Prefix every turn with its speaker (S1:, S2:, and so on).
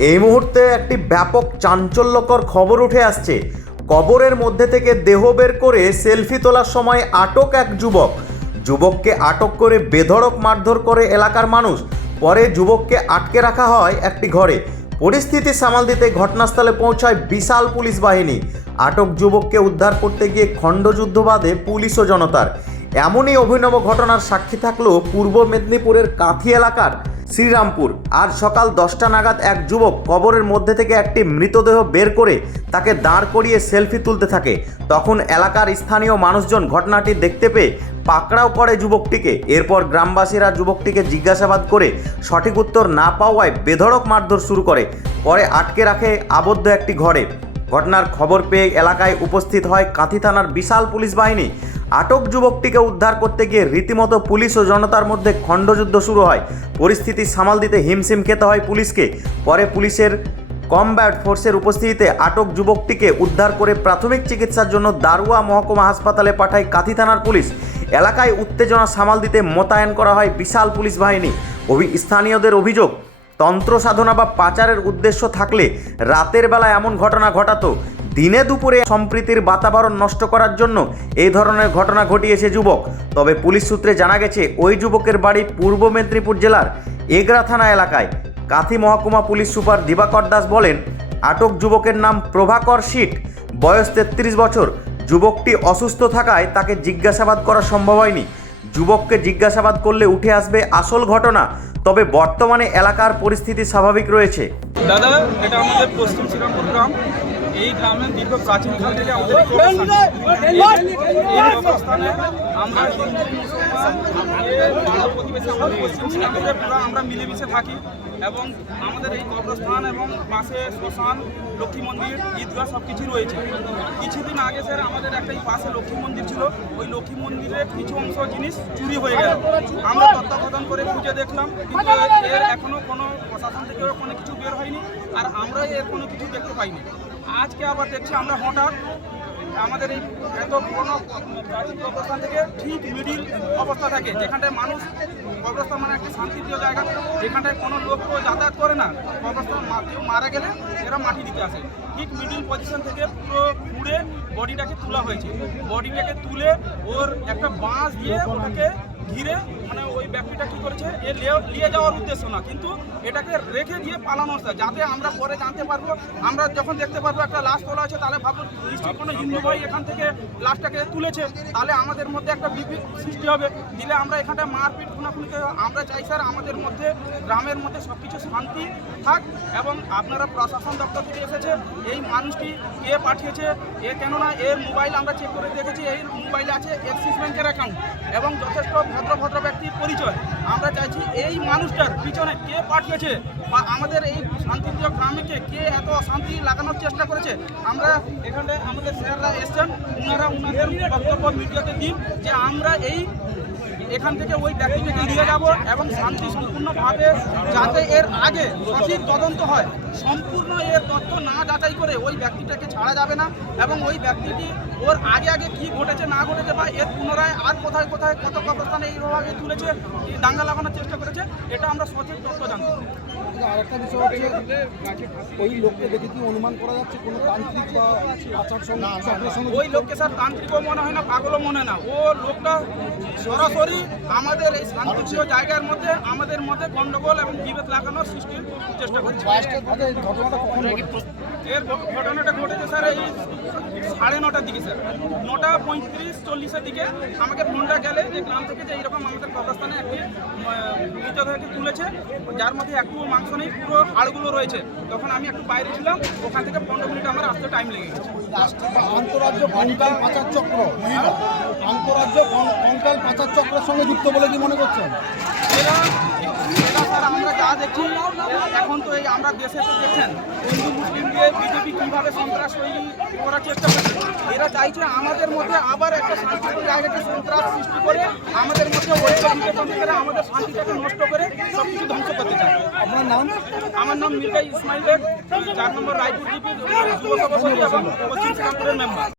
S1: এই মুহূর্তে একটি ব্যাপক চাঞ্চল্যকর খবর উঠে আসছে। কবরের মধ্যে থেকে দেহ বের করে সেলফি তোলার সময় আটক এক যুবক। যুবককে আটক করে বেধড়ক মারধর করে এলাকার মানুষ। পরে যুবককে আটকে রাখা হয় একটি ঘরে। পরিস্থিতি সামাল দিতে ঘটনাস্থলে পৌঁছায় বিশাল পুলিশ বাহিনী। আটক যুবককে উদ্ধার করতে গিয়ে খণ্ডযুদ্ধ বাঁধে পুলিশ ও জনতার। এমনই অভিনব ঘটনার সাক্ষী থাকল পূর্ব মেদিনীপুরের কাঁথি এলাকার শ্রীরামপুর। আজ সকাল দশটা নাগাদ এক যুবক কবরের মধ্যে থেকে একটি মৃতদেহ বের করে তাকে দাঁড় করিয়ে সেলফি তুলতে থাকে। তখন এলাকার স্থানীয় মানুষজন ঘটনাটি দেখতে পেয়ে পাকড়াও করে যুবকটিকে। এরপর গ্রামবাসীরা যুবকটিকে জিজ্ঞাসাবাদ করে সঠিক উত্তর না পাওয়ায় বেধড়ক মারধর শুরু করে। পরে আটকে রাখে আবদ্ধ একটি ঘরে। ঘটনার খবর পেয়ে এলাকায় উপস্থিত হয় কাঁথি থানার বিশাল পুলিশ বাহিনী। আটক যুবকটিকে উদ্ধার করতে গিয়ে রীতিমতো পুলিশ ও জনতার মধ্যে খণ্ডযুদ্ধ শুরু হয়। পরিস্থিতি সামাল দিতে হিমশিম খেতে হয় পুলিশকে। পরে পুলিশের কমব্যাট ফোর্সের উপস্থিতিতে আটক যুবকটিকে উদ্ধার করে প্রাথমিক চিকিৎসার জন্য দারুয়া মহকুমা হাসপাতালে পাঠায় কাঁথি থানার পুলিশ। এলাকায় উত্তেজনা সামাল দিতে মোতায়েন করা হয় বিশাল পুলিশ বাহিনী। অভি স্থানীয়দের অভিযোগ তন্ত্র সাধনা বা পাচারের উদ্দেশ্য থাকলে রাতের বেলা এমন ঘটনা ঘটাতো। দিনে দুপুরে সম্প্রীতির বাতাবরণ নষ্ট করার জন্য এই ধরনের ঘটনা ঘটিয়েছে যুবক। তবে পুলিশ সূত্রে জানা গেছে, ওই যুবকের বাড়ি পূর্ব মেদিনীপুর জেলার এগরা থানা এলাকায়। কাথি মহকুমা পুলিশ সুপার দিবাকর দাস বলেন, আটক যুবকের নাম প্রভাকর শীট। বয়স তেত্রিশ বছর। যুবকটি অসুস্থ থাকায় তাকে জিজ্ঞাসাবাদ করা সম্ভব হয়নি। যুবককে জিজ্ঞাসাবাদ করলে উঠে আসবে আসল ঘটনা, তবে বর্তমানে এলাকার পরিস্থিতি স্বাভাবিক রয়েছে।
S2: দাদা, এটা আমাদের পশ্চিম শ্রীরামপুর গ্রাম। এই গ্রামে দীর্ঘ প্রাচীনকাল থেকে আমাদের আমরা হিন্দু আমাদের পুরো আমরা মিলেমিশে থাকি এবং আমাদের এই কবরস্থান এবং পাশে শ্মশান, লক্ষ্মী মন্দির, ঈদগাহ সব কিছু রয়েছে। কিছুদিন আগে স্যার, আমাদের একটা পাশে লক্ষ্মী মন্দির ছিল। ওই লক্ষ্মী মন্দিরের কিছু অংশ জিনিস চুরি হয়ে গেল। আমরা তত্ত্বাবধান করে খুঁজে দেখলাম, কিন্তু এর এখনও কোনো প্রশাসন থেকেও কোনো কিছু বের হয়নি, আর আমরা এর কোনো কিছু দেখতে পাইনি। আজকে আবার দেখছি আমরা হঠাৎ আমাদের এই এত পুরোনো কবরস্থান থেকে ঠিক মিডিল অবস্থা থাকে, যেখানটায় মানুষ কবরস্থান মানে একটা শান্তিপ্রিয় জায়গা, যেখানটায় কোনো লোক যাতায়াত করে না কবরস্থান কেউ মারা গেলে এরা মাটি দিতে আসে। ঠিক মিডিল পজিশন থেকে পুরো পুড়ে বডিটাকে তোলা হয়েছে। বডিটাকে তুলে ওর একটা বাঁশ দিয়ে ওটাকে ঘিরে মানে ওই ব্যক্তিটা কি করেছে? এ নিয়ে যাওয়ার উদ্দেশ্য না, কিন্তু এটাকে রেখে দিয়ে পালানো হচ্ছে, যাতে আমরা পরে জানতে পারব, আমরা যখন দেখতে পারব একটা লাশ তোলা আছে, তাহলে ভাববো নিশ্চয়ই কোনো হিন্দু ভাই এখান থেকে লাশটাকে তুলেছে, তাহলে আমাদের মধ্যে একটা বিপি সৃষ্টি হবে, দিলে আমরা এখানটা মারপিট, খুনাখুনিকে আমরা চাই, স্যার, আমাদের মধ্যে, গ্রামের মধ্যে সব কিছু শান্তি থাক, এবং আপনারা প্রশাসন দপ্তর থেকে এসেছে, এই মানুষটি কে পাঠিয়েছে, এ কেননা এর মোবাইল আমরা চেক করে দেখেছি, এই মোবাইলে আছে এক্সিস ব্যাংকের অ্যাকাউন্ট এবং যথেষ্ট ভদ্র ভদ্র ব্যক্তির পরিচয়। আমরা চাইছি এই মানুষটার পিছনে কে পাঠিয়েছে বা আমাদের এই শান্তিপ্রিয় গ্রামকে কে এত অশান্তি লাগানোর চেষ্টা করেছে, আমরা এখানে আমাদের স্যাররা এসছেন ওনারা ওনাদের বক্তব্য মিডিয়াতে দিন যে আমরা এই এখান থেকে ওই ব্যক্তিকে নিয়ে যাব এবং শান্তি সম্পূর্ণভাবে যাতে এর আগে সঠিক তদন্ত হয় সম্পূর্ণ এর তথ্য না যাচাই করে ওই ব্যক্তিটাকে ছাড়া যাবে না এবং ওই ব্যক্তিটি ওর আগে আগে কি ঘটেছে না ঘটেছে বা এর পুনরায় আর কোথায় কোথায় কত কবরস্থানে এইভাবে তুলেছে দাঙ্গা লাগানোর চেষ্টা করেছে এটা আমরা সঠিক তথ্য জানতে
S3: আরেকটা বিষয় হচ্ছে ওই লোককে দেখে কি অনুমান করা যাচ্ছে কোনো তান্ত্রিক বা আচার সঙ্গে
S2: ওই লোককে স্যার তান্ত্রিকও মনে হয় না পাগলও মনে হয় না। ও লোকটা সরাসরি আমাদের এই শান্তিপ্রিয় জায়গার মধ্যে, আমাদের মধ্যে গন্ডগোল এবং বিভেদ লাগানোর সৃষ্টির চেষ্টা করছে? এর ঘটনাটা ঘটেছে স্যার এই সাড়ে নটার দিকে, স্যার। নটা পঁয়ত্রিশ চল্লিশের দিকে আমাকে ফোনটা গেলে যে গ্রাম থেকে যে এইরকম আমাদের কবরস্থানে একটি মৃতদেহকে তুলেছে, যার মধ্যে একটু মাংস নেই, পুরো হাড়গুলো রয়েছে। তখন আমি একটু বাইরে ছিলাম, ওখান থেকে পনেরো মিনিট আমার আসতে টাইম লেগে গেছে।
S3: আন্তরাজ্য কঙ্কাল পাচার চক্র আন্তরাজ্য কং- কঙ্কাল পাচার চক্রের সঙ্গে যুক্ত বলে কি মনে করছেন?
S2: আমরা যা দেখছি এখন তো এই আমরা দেশে তো দেখছেন হিন্দু মুসলিম দিয়ে বিজেপি কীভাবে সন্ত্রাস তৈরি করার চেষ্টা করছে। এরা চাইছে আমাদের মধ্যে আবার একটা শান্তিপূর্ণ জায়গাকে সন্ত্রাস সৃষ্টি করে আমাদের মধ্যে করে আমাদের শান্তিটাকে নষ্ট করে সব কিছু ধ্বংস করতে চায়।
S3: আপনার নাম?
S2: আমার নাম মির্জা ইসমাইল বেগ চার নম্বর রায়পুর যুব এবং পশ্চিম শ্রীরামপুরের মেম্বার।